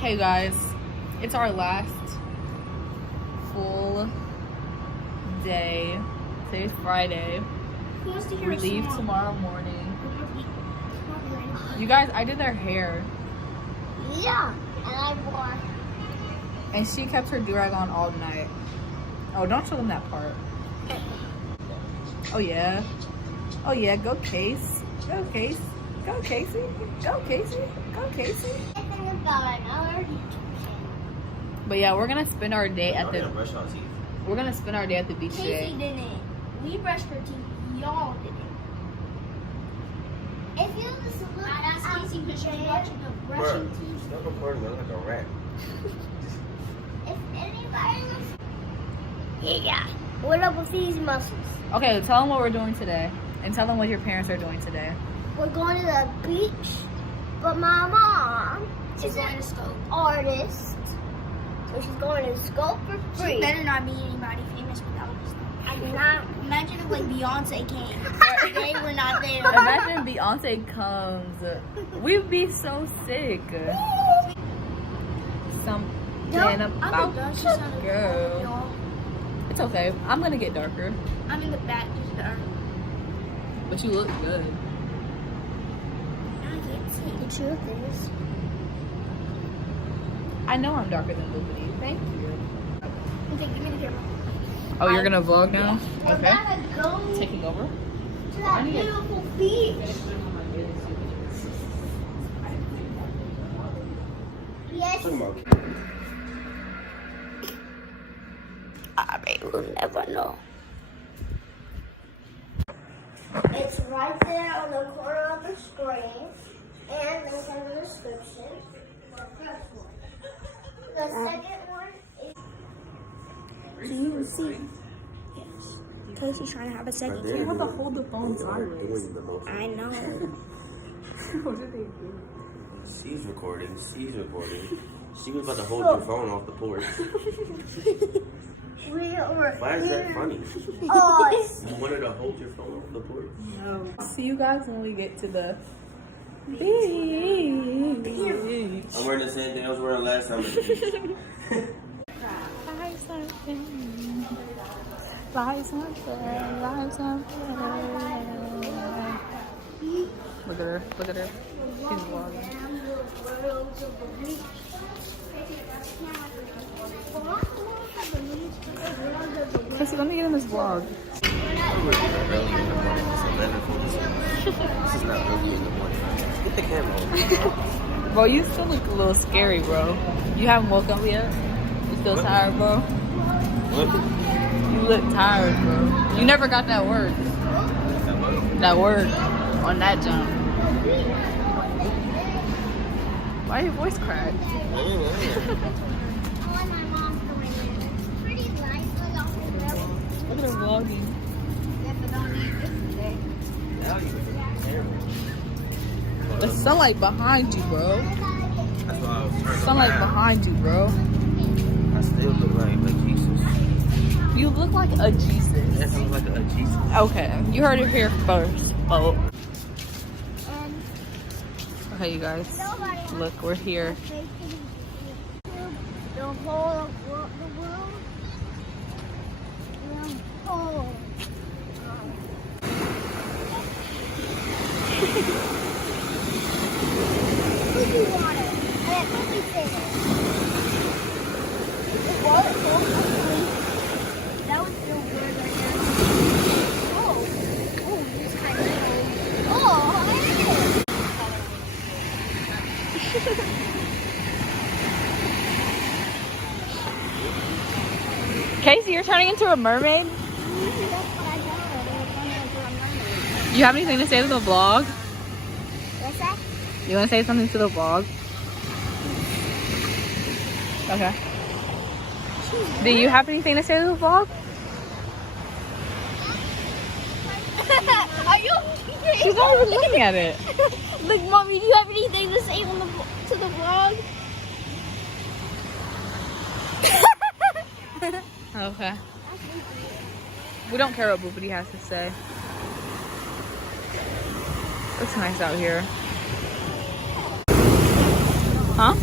Hey guys, it's our last full day. Today's Friday. We leave tomorrow morning. You guys, I did their hair. Yeah, and I wore. And she kept her do-rag on all night. Oh, don't show them that part. Oh yeah. Oh yeah, go Case. Go Case. Go Casey. Go Casey. Go Casey. But yeah, we're gonna spend our day at the. We're gonna spend our day at the beach today. Casey didn't. We brushed her teeth. Y'all didn't. If you listen, I asked Casey because she was watching the brushing teeth. Stop recording, look like a rat. If anybody looks. Yeah. What up with these muscles? Okay, tell them what we're doing today, and tell them what your parents are doing today. We're going to the beach, but my mom is an artist, so she's going to sculpt for free. She better not meet anybody famous without us. I'm not. Imagine if like Beyonce came. They were not there. Imagine Beyonce comes. We'd be so sick. Something about the girl. It's okay. I'm gonna get darker. I'm in the back, just dark. But you look good. I can't see. The truth is. I know I'm darker than Boopity. Thank you. Okay, give me the camera. Oh, you're gonna vlog now? We're Okay. gonna go Taking over? to that beautiful beach. Yes. I mean, we'll never know. It's right there on the corner of the screen, and there's a description. The second one is. So you can see. Yes. Casey's trying to have a second You camera. have to hold the phone sideways. I know. What did they do? She's recording. She was about to hold your phone off the porch. Why is that funny? Oh, You wanted to hold your phone off the porch? No. See you guys when we get to the beach. I'm wearing the same thing I was wearing last time at the beach. Look at her. Look at her. She's vlogging. Casey, let me get in this vlog. Early in the morning. It's 11:47. This is not early in the morning. Get the camera on. Bro, you still look a little scary, bro. You haven't woke up yet? You still tired, bro? What? You look tired, bro. You never got that word. That word on that jump. Why your voice cracked? Look at her vlogging. The sunlight behind you, bro. That's why I was turning Sunlight around. behind you, bro. I still look like Jesus. You look like a Jesus. Yes, I look like a Jesus. Okay, you heard it here first. Oh. Okay, you guys. Look, we're here. The whole world. Oh. Cookie water. And cookie finger. The water cold. That was so weird right there. Oh. Oh, this kind of cold. Oh, Casey, you're turning into a mermaid? that's what I done. You have anything to say to the vlog? What's that? You want to say something to the vlog? Okay. Do you have anything to say to the vlog? Are you She's not even looking at it. Look, Mommy, do you have anything to say on to the vlog? Okay. We don't care what Boopity has to say. It's nice out here. Huh?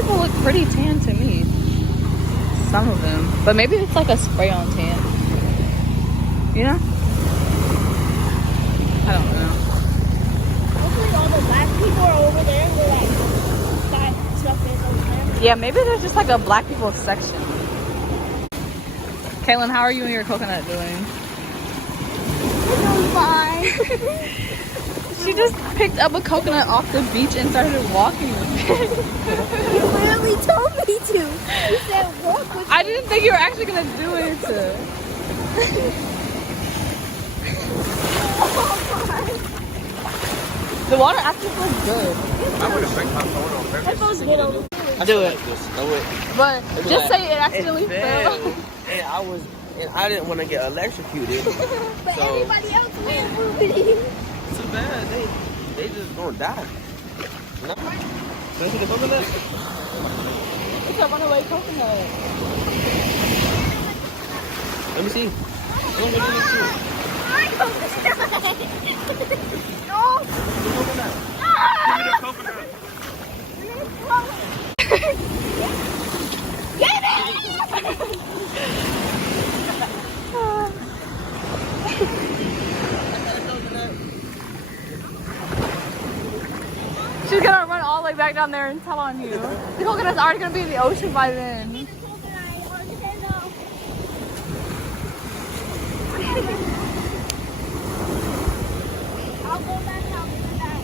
people look pretty tan to me. Some of them. But maybe it's like a spray on tan. You know? I don't know. Hopefully all the black people are over there and they're like buying stuff in over there. Yeah, maybe there's just like a black people section. Kaylin, how are you and your coconut doing? I'm fine. She just picked up a coconut off the beach and started walking with it. You literally told me to. You said walk with I didn't think you were actually gonna do it. The water actually feels good. I would have picked my phone on purpose. That feels good over there. Do it. Just throw it. But It'd be just like, say it accidentally it fell. and I didn't want to get electrocuted. But So- everybody else went moving. Too bad. They just gonna die. No? Don't see the coconut? It's a runaway coconut. Let me see. Don't get me too. No. Coconut. Give me the coconut. Get it! She's gonna run all the way back down there and tell on you. The coconut's already gonna be in the ocean by then. I'll go back out to that.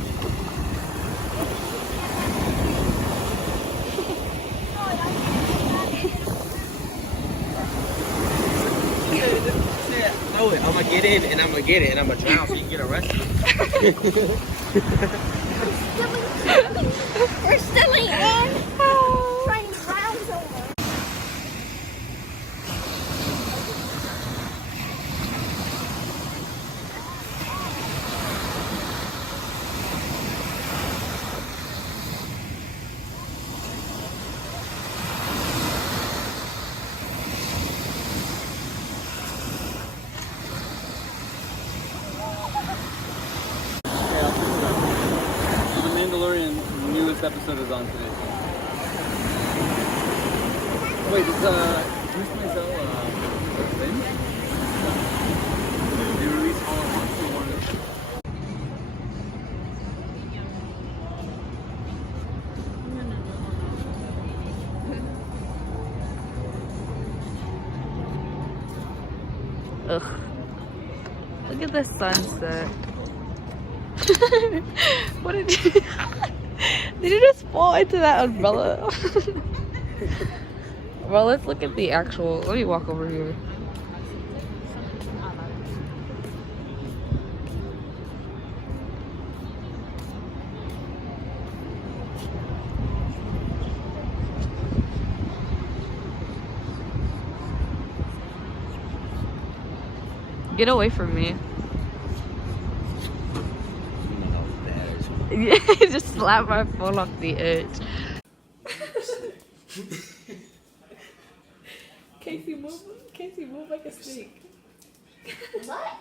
Throw it. I'm gonna get in and I'm gonna get it and I'm gonna drown so you can get arrested. We're still in. Trying to drown someone. The Mandalorian newest episode is on today. Wait, is Bruce Maisel thing? They released all at once. They wanted to. Ugh. Look at the sunset. What did you did you just fall into that umbrella? Well, let's look at the actual. Let me walk over here. Get away from me. Yeah, just slap my phone off the edge. Casey, move like a snake. What?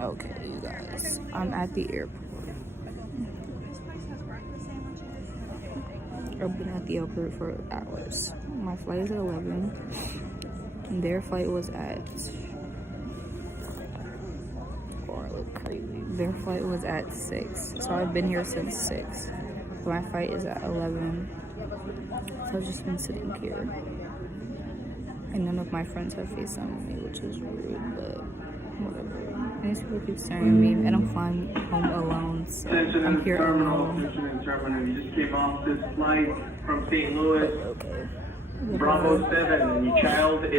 Okay, you guys. I'm at the airport. I've been at the airport for hours. My flight is at 11. And their flight was at... Oh, I look crazy. Their flight was at 6. So I've been here since 6. My flight is at 11. So I've just been sitting here. And none of my friends have FaceTimed me, which is rude, but whatever. And these people keep staring at me, and I'm flying home alone, so I'm here alone. You just came off this flight from St. Louis, Okay. Bravo 7, and your child is